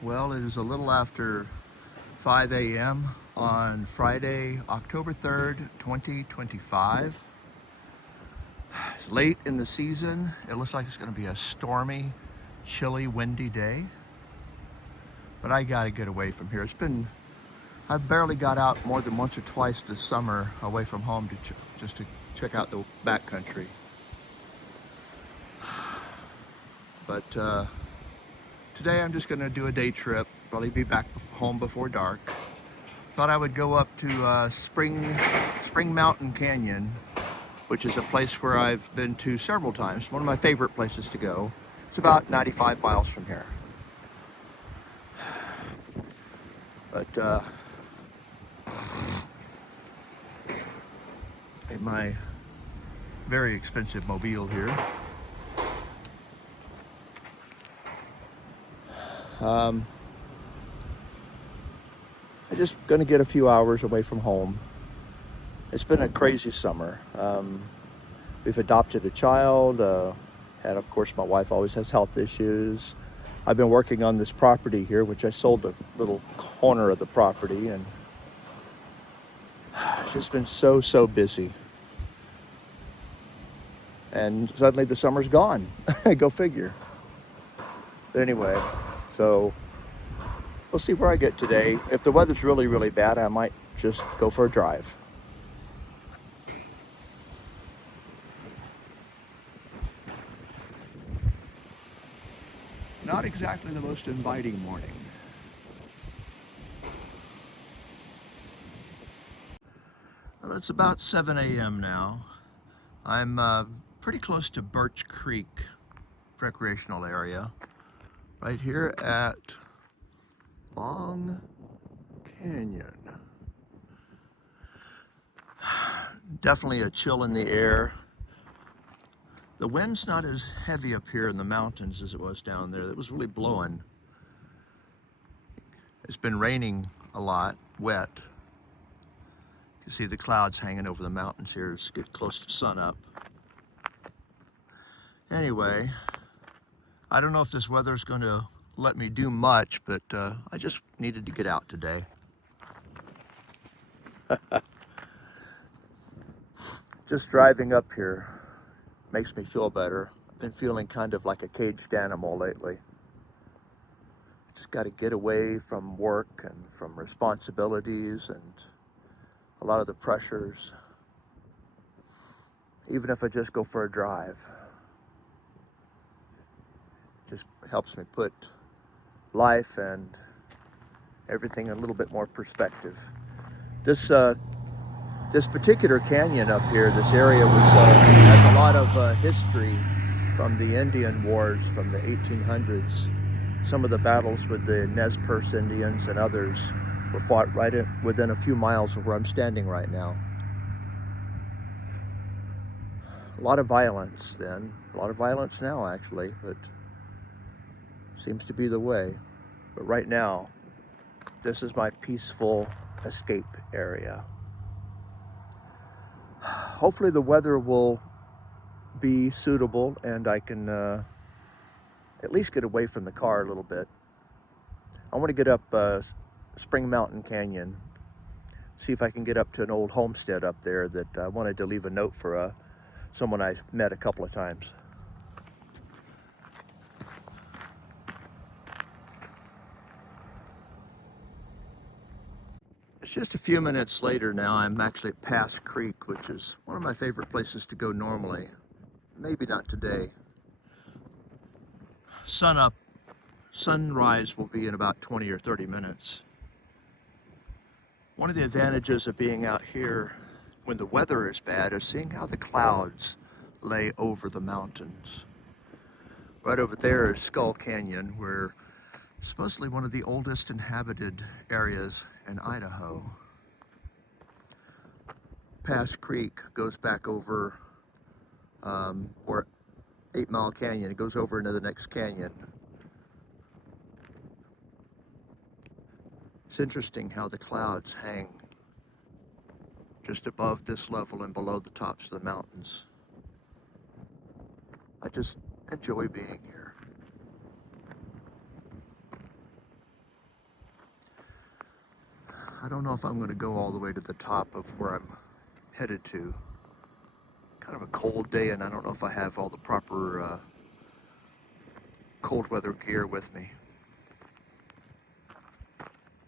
Well, it is a little after 5 a.m. on Friday, October 3rd, 2025. It's late in the season. It looks like it's going to be a stormy, chilly, windy day. But I got to get away from here. I've barely got out more than once or twice this summer away from home just to check out the backcountry. But today I'm just going to do a day trip, probably be back home before dark. Thought I would go up to Spring Mountain Canyon, which is a place where I've been to several times. One of my favorite places to go. It's about 95 miles from here. But in my very expensive mobile here, I'm just going to get a few hours away from home. It's been a crazy summer. We've adopted a child, and of course my wife always has health issues. I've been working on this property here, which I sold a little corner of the property, and it's just been so busy. And suddenly the summer's gone. Go figure. But anyway, so we'll see where I get today. If the weather's really bad, I might just go for a drive. Not exactly the most inviting morning. Well, it's about 7 a.m. now. I'm pretty close to Birch Creek recreational area, right here at Long Canyon. Definitely a chill in the air. The wind's not as heavy up here in the mountains as it was down there. It was really blowing. It's been raining a lot, wet. You can see the clouds hanging over the mountains here as we get close to sunup. Anyway, I don't know if this weather's going to let me do much, but I just needed to get out today. Just driving up here makes me feel better. I've been feeling kind of like a caged animal lately. Just got to get away from work and from responsibilities and a lot of the pressures. Even if I just go for a drive, just helps me put life and everything in a little bit more perspective. This particular canyon up here, this area has a lot of history from the Indian Wars from the 1800s. Some of the battles with the Nez Perce Indians and others were fought within a few miles of where I'm standing right now. A lot of violence then, a lot of violence now actually, but seems to be the way. But right now, this is my peaceful escape area. Hopefully the weather will be suitable and I can at least get away from the car a little bit. I want to get up Spring Mountain Canyon, see if I can get up to an old homestead up there that I wanted to leave a note for someone I met a couple of times. It's just a few minutes later now. I'm actually at Pass Creek, which is one of my favorite places to go normally. Maybe not today. Sunrise will be in about 20 or 30 minutes. One of the advantages of being out here when the weather is bad is seeing how the clouds lay over the mountains. Right over there is Skull Canyon, where supposedly one of the oldest inhabited areas in Idaho. Pass Creek goes back over, or 8 Mile Canyon. It goes over into the next canyon. It's interesting how the clouds hang just above this level and below the tops of the mountains. I just enjoy being here. I don't know if I'm going to go all the way to the top of where I'm headed to. Kind of a cold day, and I don't know if I have all the proper cold weather gear with me.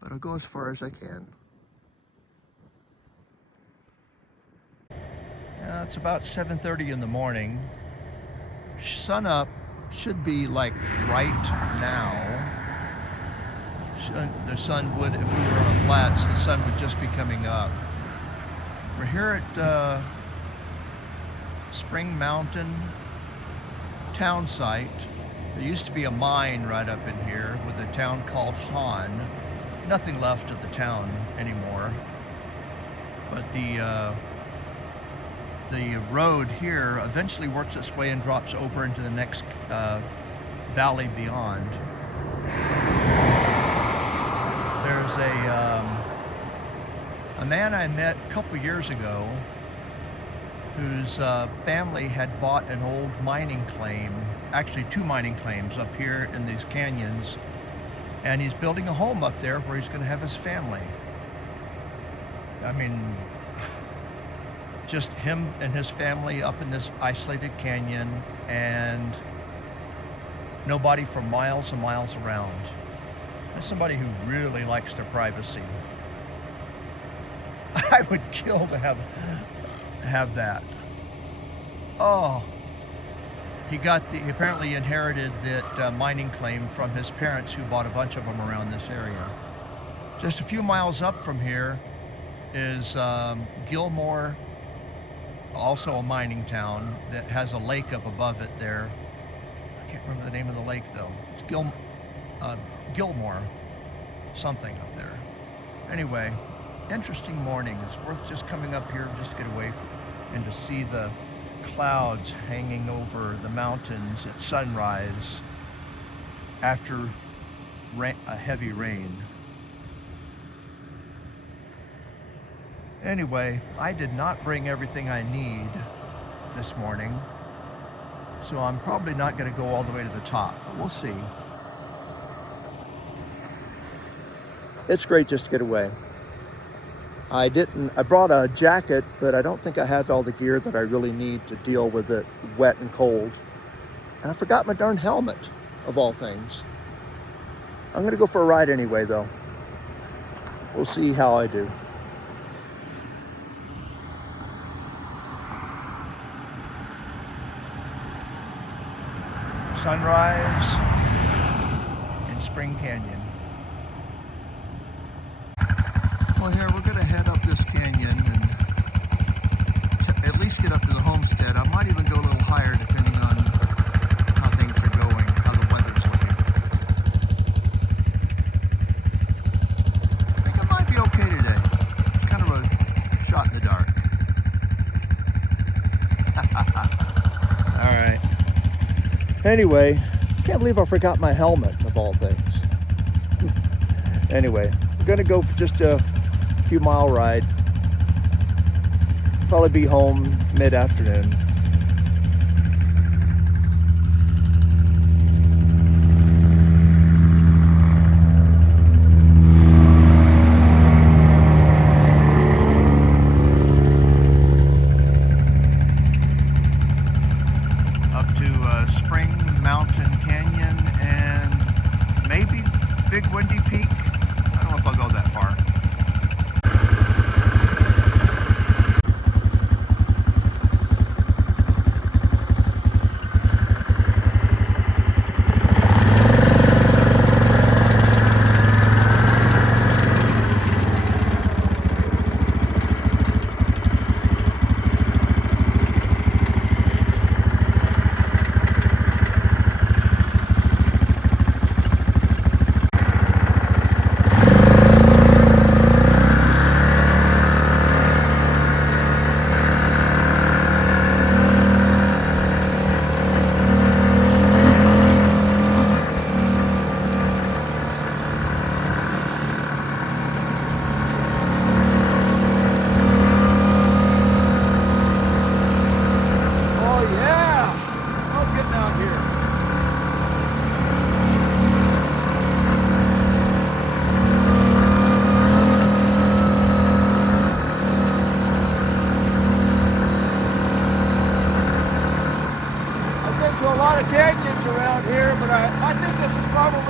But I'll go as far as I can. It's about 7:30 in the morning. Sun up should be like right now. The sun would, if we were on the flats, the sun would just be coming up. We're here at Spring Mountain town site. There used to be a mine right up in here with a town called Hahn. Nothing left of the town anymore. But the road here eventually works its way and drops over into the next valley beyond. There's a man I met a couple years ago whose family had bought an old mining claim, actually 2 mining claims up here in these canyons, and he's building a home up there where he's going to have his family. I mean, just him and his family up in this isolated canyon, and nobody for miles and miles around. That's somebody who really likes their privacy. I would kill to have that. Oh, he apparently inherited that mining claim from his parents, who bought a bunch of them around this area. Just a few miles up from here is Gilmore, also a mining town that has a lake up above it there. I can't remember the name of the lake though. It's Gilmore something up there. Anyway, interesting morning. It's worth just coming up here just to get away and to see the clouds hanging over the mountains at sunrise after a heavy rain. Anyway, I did not bring everything I need this morning, so I'm probably not going to go all the way to the top, but we'll see. It's great just to get away. I brought a jacket, but I don't think I have all the gear that I really need to deal with it wet and cold. And I forgot my darn helmet, of all things. I'm gonna go for a ride anyway though. We'll see how I do. Sunrise in Spring Canyon. Well, here we're going to head up this canyon and at least get up to the homestead. I might even go a little higher depending on how things are going, how the weather's looking. I think I might be okay today. It's kind of a shot in the dark. All right. Anyway, I can't believe I forgot my helmet, of all things. Anyway, we're going to go for just a few-mile ride. Probably be home mid-afternoon. Up to Spring Mountain Canyon and maybe Big Windy Peak. I don't know if I'll go that far.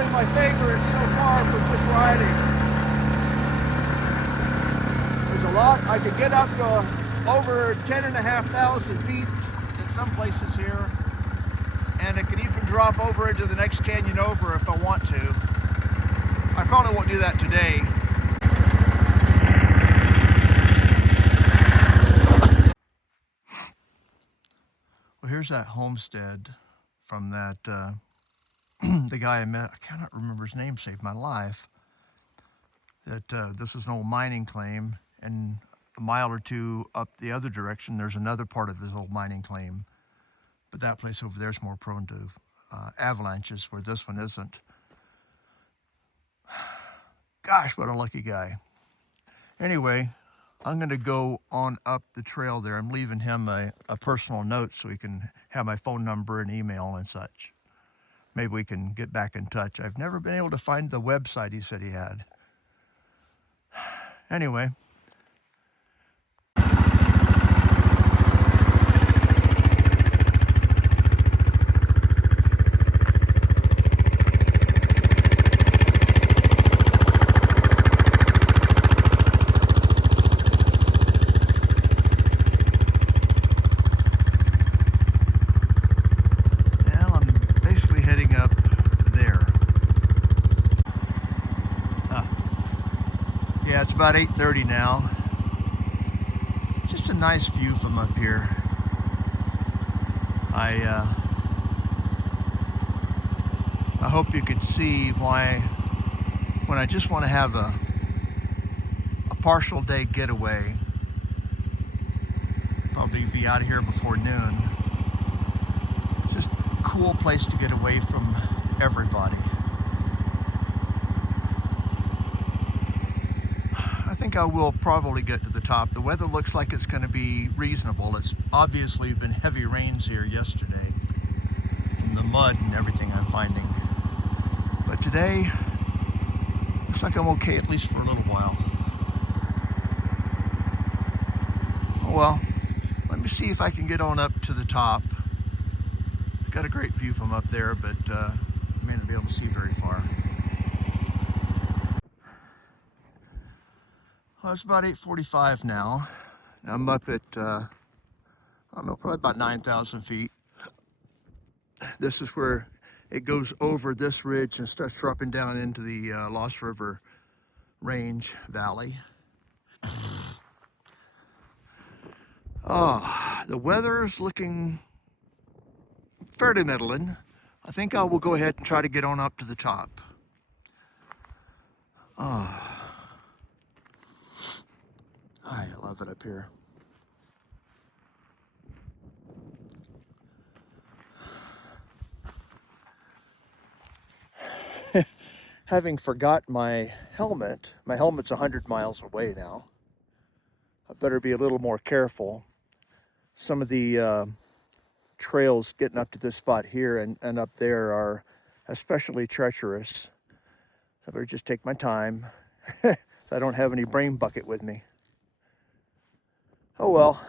probably my favorite so far for just riding. There's a lot. I could get up to over 10,500 feet in some places here, and it could even drop over into the next canyon over if I want to. I probably won't do that today. Well, here's that homestead from that the guy I met. I cannot remember his name, saved my life. That this is an old mining claim, and a mile or two up the other direction there's another part of his old mining claim, but that place over there is more prone to avalanches, where this one isn't. Gosh, what a lucky guy. Anyway, I'm going to go on up the trail there. I'm leaving him a personal note so he can have my phone number and email and such. Maybe we can get back in touch. I've never been able to find the website he said he had. Anyway. Yeah, it's about 8:30 now. Just a nice view from up here. I hope you can see why, when I just want to have a partial day getaway, probably be out of here before noon. It's just a cool place to get away from everybody. I think I will probably get to the top. The weather looks like it's going to be reasonable. It's obviously been heavy rains here yesterday from the mud and everything I'm finding. But today, looks like I'm okay at least for a little while. Oh well, let me see if I can get on up to the top. Got a great view from up there, but I may not be able to see very far. Well, it's about 8:45 now. I'm up at, I don't know, probably about 9,000 feet. This is where it goes over this ridge and starts dropping down into the Lost River Range Valley. Oh, the weather is looking fairly middling. I think I will go ahead and try to get on up to the top. Oh. I love it up here. Having forgot my helmet's 100 miles away now. I better be a little more careful. Some of the trails getting up to this spot here and up there are especially treacherous. I better just take my time so I don't have any brain bucket with me. Oh well,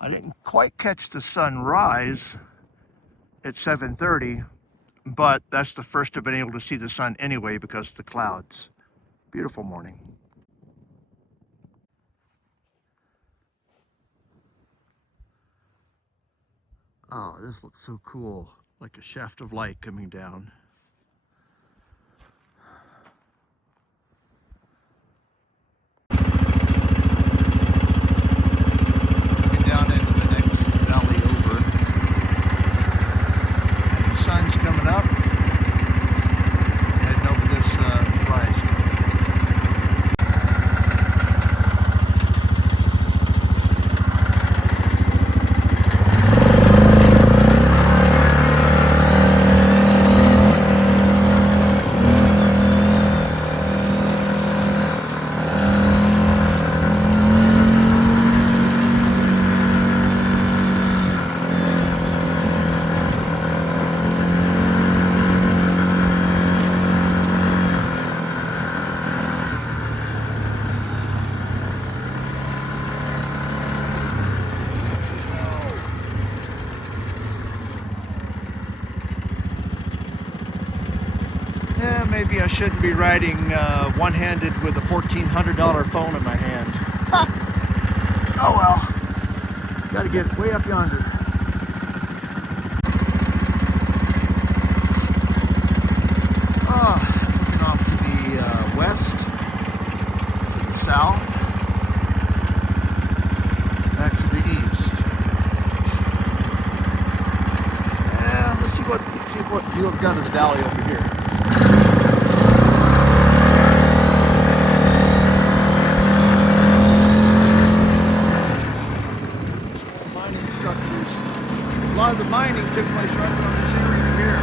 I didn't quite catch the sunrise at 7:30, but that's the first I've been able to see the sun anyway because of the clouds. Beautiful morning. Oh, this looks so cool, like a shaft of light coming down. Down into the next valley over. And the sun's coming up, heading over this horizon. Yeah, maybe I shouldn't be riding one-handed with a $1,400 phone in my hand. Oh well, gotta get way up yonder. Looking off to the west, to the south, back to the east. And let's see what view I've got of the valley over here. Mining structures. A lot of the mining took place right around this area here.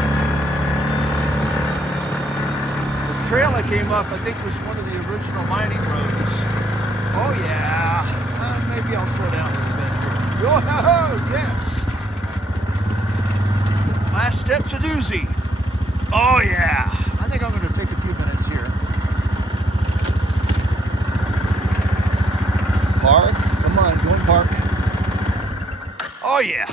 This trail I came up, I think, was one of the original mining roads. Oh yeah. Maybe I'll slow down a little bit here. Oh yes. Last step's a doozy. Oh yeah. I think I'm going to take a few minutes here. Park. Come on, go and park. Oh yeah.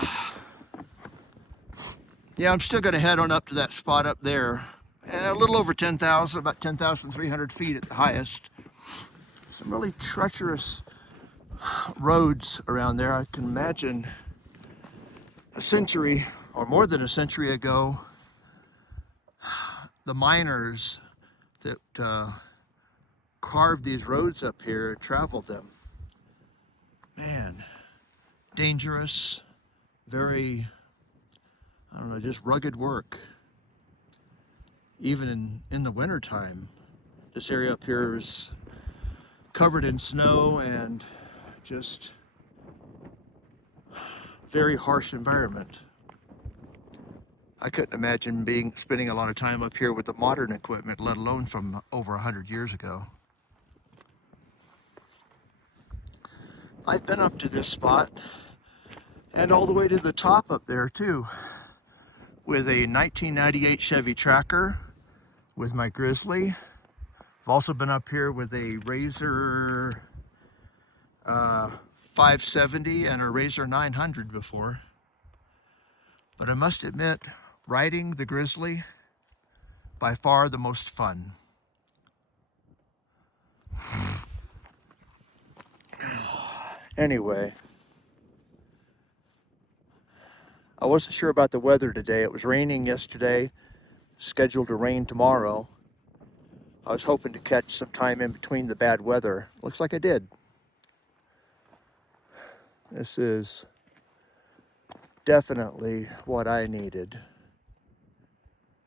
Yeah, I'm still going to head on up to that spot up there. A little over 10,000, about 10,300 feet at the highest. Some really treacherous roads around there. I can imagine a century or more than a century ago, the miners that carved these roads up here and traveled them. Man, dangerous, very, I don't know, just rugged work. Even in the wintertime, this area up here is covered in snow and just very harsh environment. I couldn't imagine spending a lot of time up here with the modern equipment, let alone from over 100 years ago. I've been up to this spot and all the way to the top up there too, with a 1998 Chevy Tracker with my Grizzly. I've also been up here with a Razor 570 and a Razor 900 before. But I must admit, riding the Grizzly, by far the most fun. Anyway, I wasn't sure about the weather today. It was raining yesterday, scheduled to rain tomorrow. I was hoping to catch some time in between the bad weather. Looks like I did. This is definitely what I needed.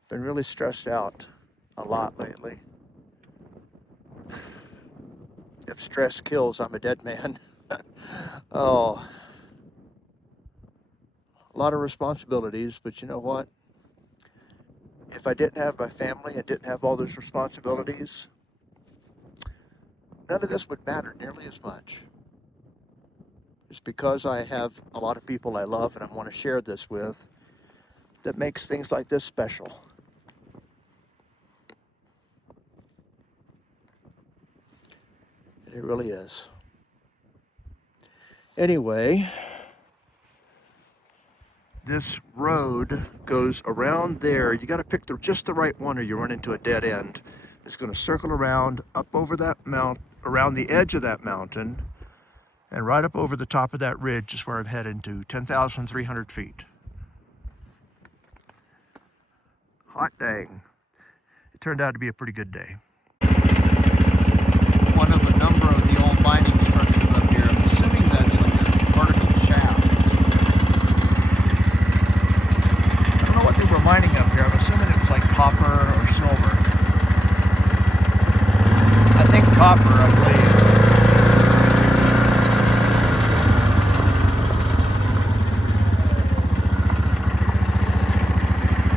Been really stressed out a lot lately. If stress kills, I'm a dead man. Oh, a lot of responsibilities, but you know what? If I didn't have my family and didn't have all those responsibilities, none of this would matter nearly as much. It's because I have a lot of people I love and I want to share this with that makes things like this special. It really is. Anyway, this road goes around there. You got to pick just the right one or you run into a dead end. It's going to circle around up over that around the edge of that mountain, and right up over the top of that ridge is where I'm heading to, 10,300 feet. Hot dang. It turned out to be a pretty good day. One of a number of the old mining structures up here. I'm assuming that's like a vertical shaft. I don't know what they were mining up here. I'm assuming it was like copper or silver. I think copper, I believe.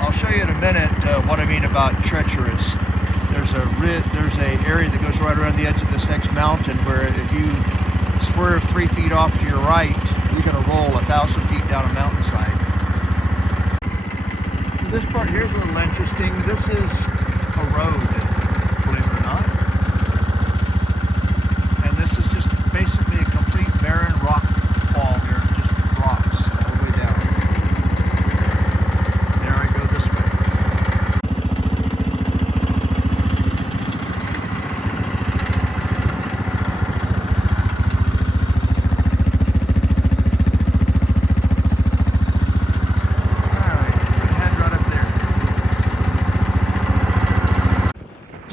I'll show you in a minute what I mean about treacherous. There's a area that goes right around the edge of this next mountain where if you swerve 3 feet off to your right, you're going to roll 1,000 feet down a mountainside. This part here is a little interesting. This is a road, believe it or not. And this is just basically a complete barren rock fall here, just rocks all the way down. There I go this way.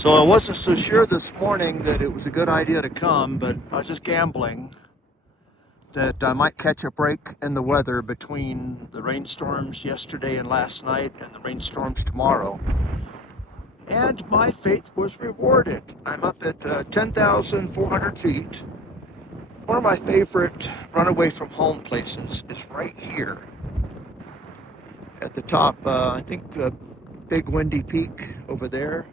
So I wasn't so sure this morning that it was a good idea to come, but I was just gambling that I might catch a break in the weather between the rainstorms yesterday and last night and the rainstorms tomorrow. And my faith was rewarded. I'm up at 10,400 feet. One of my favorite runaway from home places is right here at the top. I think the big windy peak over there.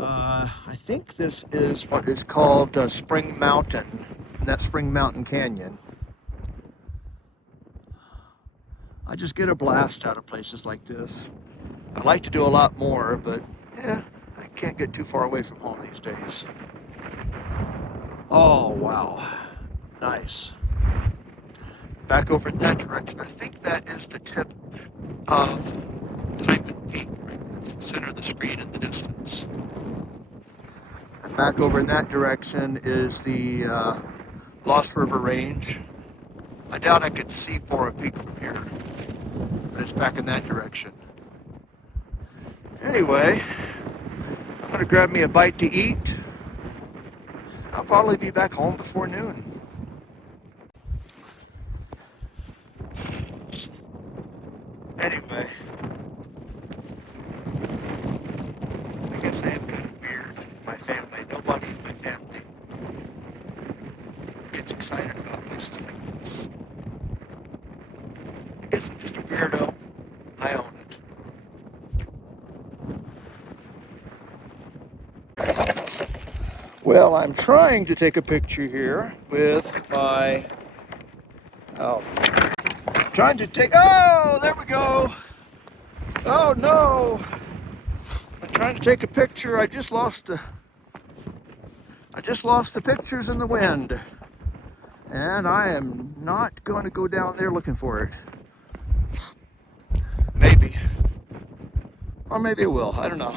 I think this is what is called Spring Mountain, and that's Spring Mountain Canyon. I just get a blast out of places like this. I'd like to do a lot more, but yeah, I can't get too far away from home these days. Oh, wow. Nice. Back over in that direction. I think that is the tip of Diamond Peak, right in the center of the screen in the distance. And back over in that direction is the Lost River Range. I doubt I could see Bora Peak from here, but it's back in that direction. Anyway, I'm gonna grab me a bite to eat. I'll probably be back home before noon. Anyway, I guess I am kind of weird. My family, nobody in my family gets excited about places like this. I guess I'm just a weirdo. I own it. Well, I'm trying to take a picture here with my, trying to take, oh, there we go. Oh no. I'm trying to take a picture. I just lost the pictures in the wind. And I am not going to go down there looking for it. Maybe. Or maybe I will. I don't know.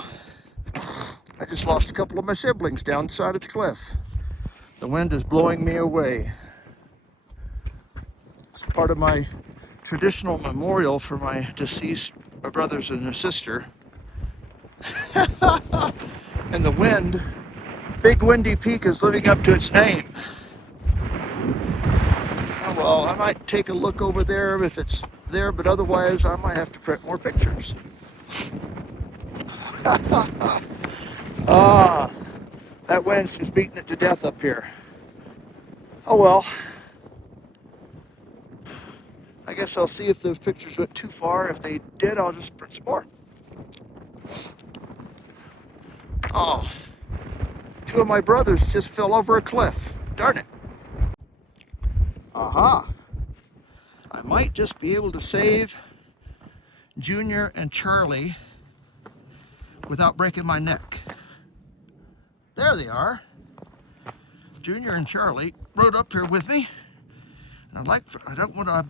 I just lost a couple of my siblings down the side of the cliff. The wind is blowing me away. It's part of my traditional memorial for my deceased brothers and a sister. And the wind, Big Windy Peak, is living up to its name. Oh, well, I might take a look over there if it's there, but otherwise I might have to print more pictures. That wind's just beating it to death up here. Oh well. I guess I'll see if those pictures went too far. If they did, I'll just print some more. Oh, two of my brothers just fell over a cliff. Darn it. Aha. I might just be able to save Junior and Charlie without breaking my neck. There they are. Junior and Charlie rode up here with me. And I don't want to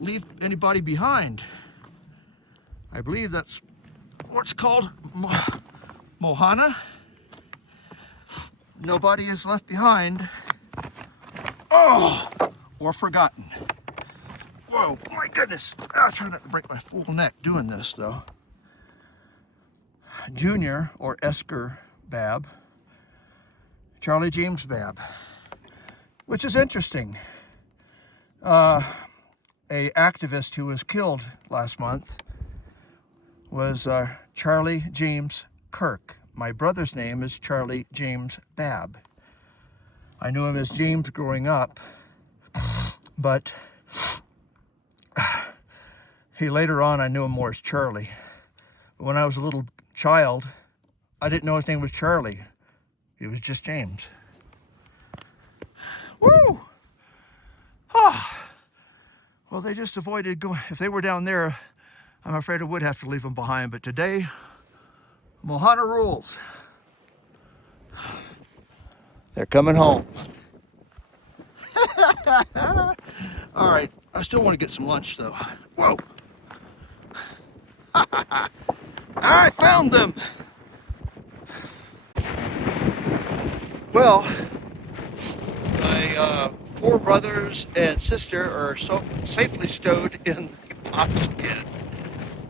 leave anybody behind. I believe that's what's called Mohana. Nobody is left behind. Oh, or forgotten. Whoa, my goodness. I'm trying not to break my full neck doing this though. Junior, or Esker Babb, Charlie James Babb, which is interesting. A activist who was killed last month was Charlie James Kirk. My brother's name is Charlie James Babb. I knew him as James growing up, but later on I knew him more as Charlie. But when I was a little child, I didn't know his name was Charlie. It was just James. Woo! Ah. Well, they just avoided going. If they were down there, I'm afraid I would have to leave them behind. But today, Mohana rules. They're coming home. All right, I still want to get some lunch though. Whoa. I found them. Well, my four brothers and sister are so safely stowed in the box again.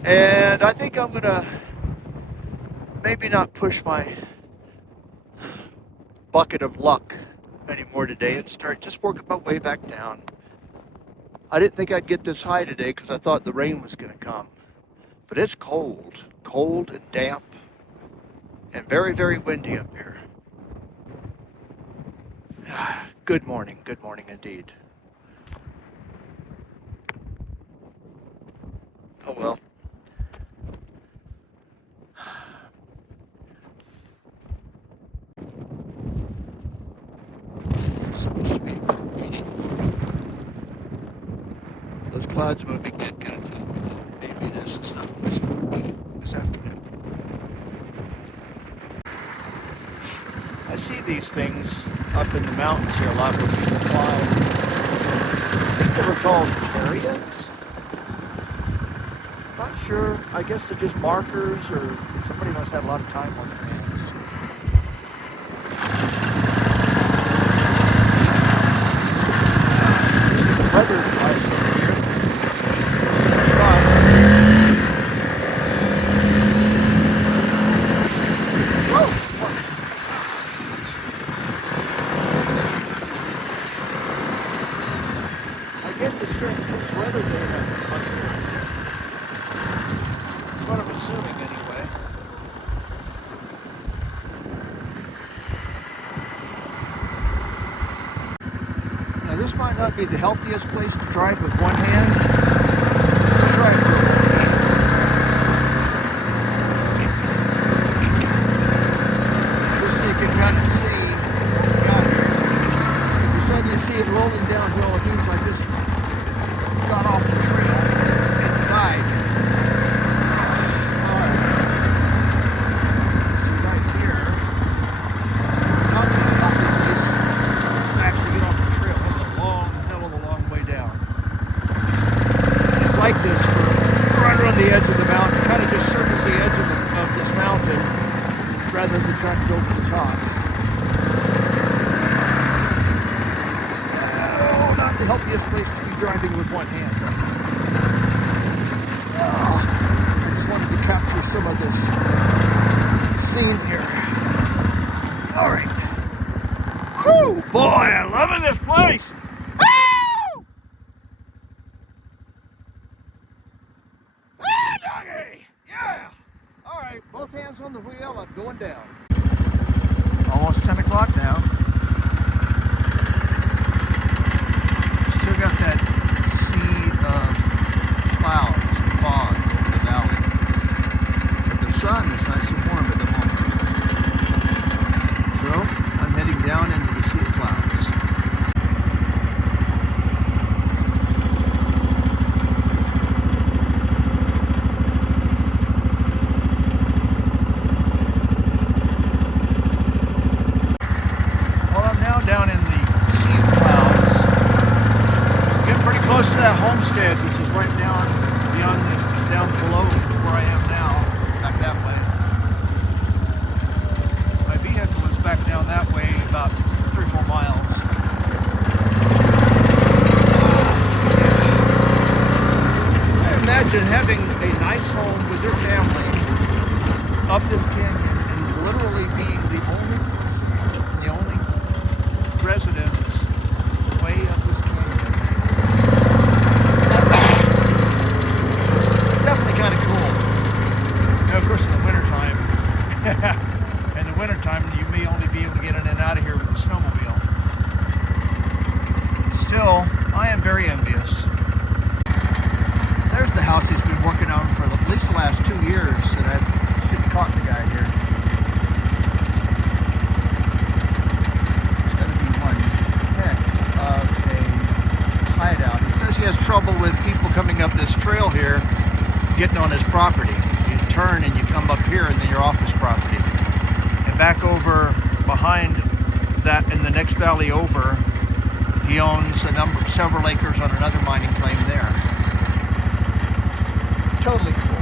And I think I'm gonna maybe not push my bucket of luck anymore today and start just working my way back down. I didn't think I'd get this high today because I thought the rain was going to come. But it's cold and damp and very, very windy up here. Good morning indeed. Oh well. It's supposed to be raining. Those clouds will be good. Maybe this is not this afternoon. I see these things up in the mountains here a lot where people fly. I think they were called Arians. Not sure. I guess they're just markers, or somebody must have a lot of time on their hands. This is a weather device over here. I guess it's this weather they have up here. That's what I'm assuming anyway. Now this might not be the healthiest place to drive with one hand. I'll try it for a moment. Just so you can kind of see what we got here. You suddenly see it rolling downhill. It seems like this got off the trail and died. Alright. Right here. Not the place to actually get off the trail. It's a long, hell of a long way down. It's like this for right around the edge of the mountain. Kind of just circles the edge of this mountain rather than trying to go to the top. Oh, not the healthiest place to be driving with one hand. I just wanted to capture some of this scene here. All right. Woo, boy, I'm loving this place. Woo! Ah, doggy! Yeah! All right, both hands on the wheel. I'm going down. Almost 10 o'clock now. Still got that sea of clouds and fog over the valley. But the sun is nice and warm at the moment. So I'm heading down into the sea of clouds. Well, I'm now down in the sea of clouds. Getting pretty close to that homestead, which is right down beyond this, down below where I am now, back that way. My vehicle is back down that way about 3 or 4 miles. I imagine having a nice home with your family up this canyon and literally being the only person, the only residents way up this canyon. Definitely kind of cool. Now, of course, in the wintertime, in the wintertime, you may only be able to get in and out of here with a snowmobile. Still, I am very envious. There's the house he's been working on for at least the last 2 years that I've caught the guy here. It's going to be one heck of a hideout. He says he has trouble with people coming up this trail here, getting on his property. You turn and you come up here and then you're off his property. And back over behind that in the next valley over, he owns several acres on another mining claim there. Totally cool.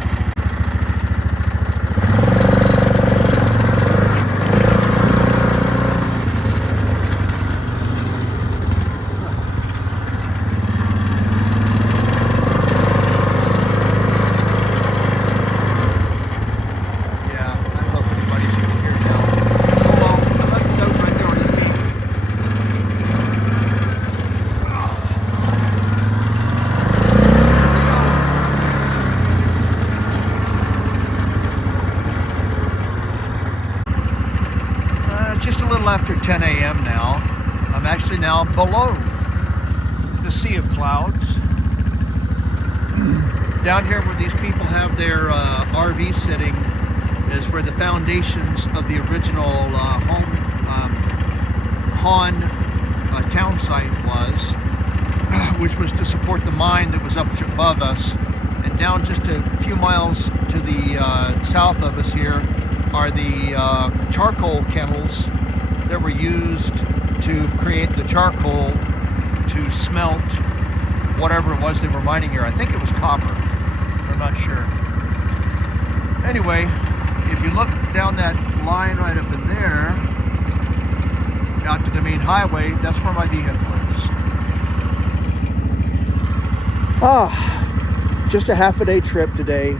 Yeah, I don't know if after 10 a.m. now. I'm actually now below the sea of clouds. Down here where these people have their RV sitting is where the foundations of the original Hahn town site was, which was to support the mine that was up above us. And down just a few miles to the south of us here are the charcoal kennels that were used to create the charcoal to smelt whatever it was they were mining here. I think it was copper. I'm not sure. Anyway, if you look down that line right up in there, out to the main highway, that's where my vehicle is. Just a half a day trip today.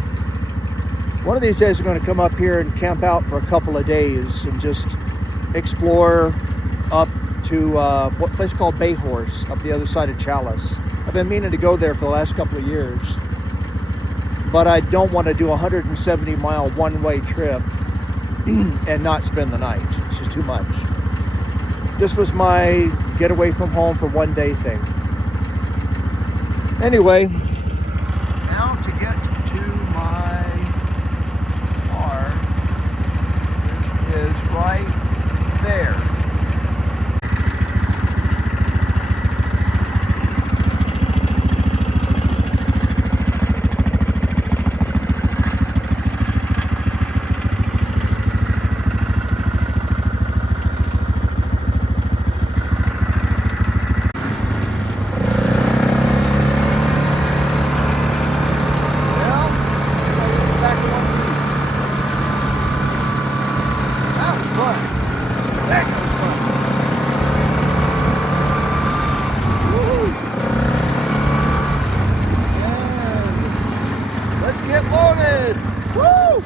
One of these days we're going to come up here and camp out for a couple of days and just explore up to what place called Bay Horse, up the other side of Chalice. I've been meaning to go there for the last couple of years, but I don't want to do a 170-mile one-way trip and not spend the night. It's just too much. This was my get away from home for one day thing. Anyway, now to get to my car, which is right there. Get loaded! Woo!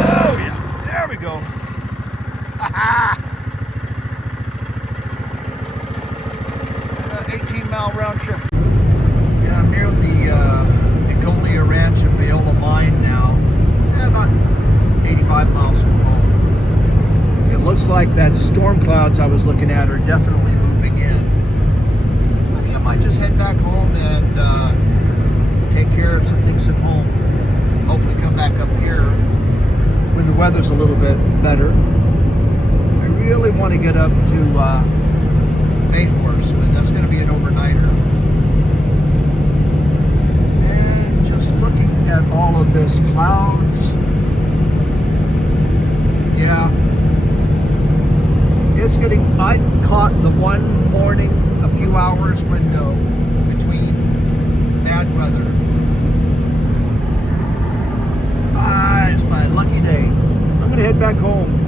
Oh yeah, there we go. 18-mile round trip. Yeah, I'm near the Nicolia Ranch and Viola Mine now. Yeah, about 85 miles from home. It looks like that storm clouds I was looking at are definitely moving in. I think I might just head back home and take care of some things at home. Hopefully come back up here when the weather's a little bit better. I really want to get up to Bay Horse, but that's going to be an overnighter. And just looking at all of this clouds, yeah, it's getting, I caught the one morning, a few hours window between bad weather. Ah, it's my lucky day. I'm going to head back home.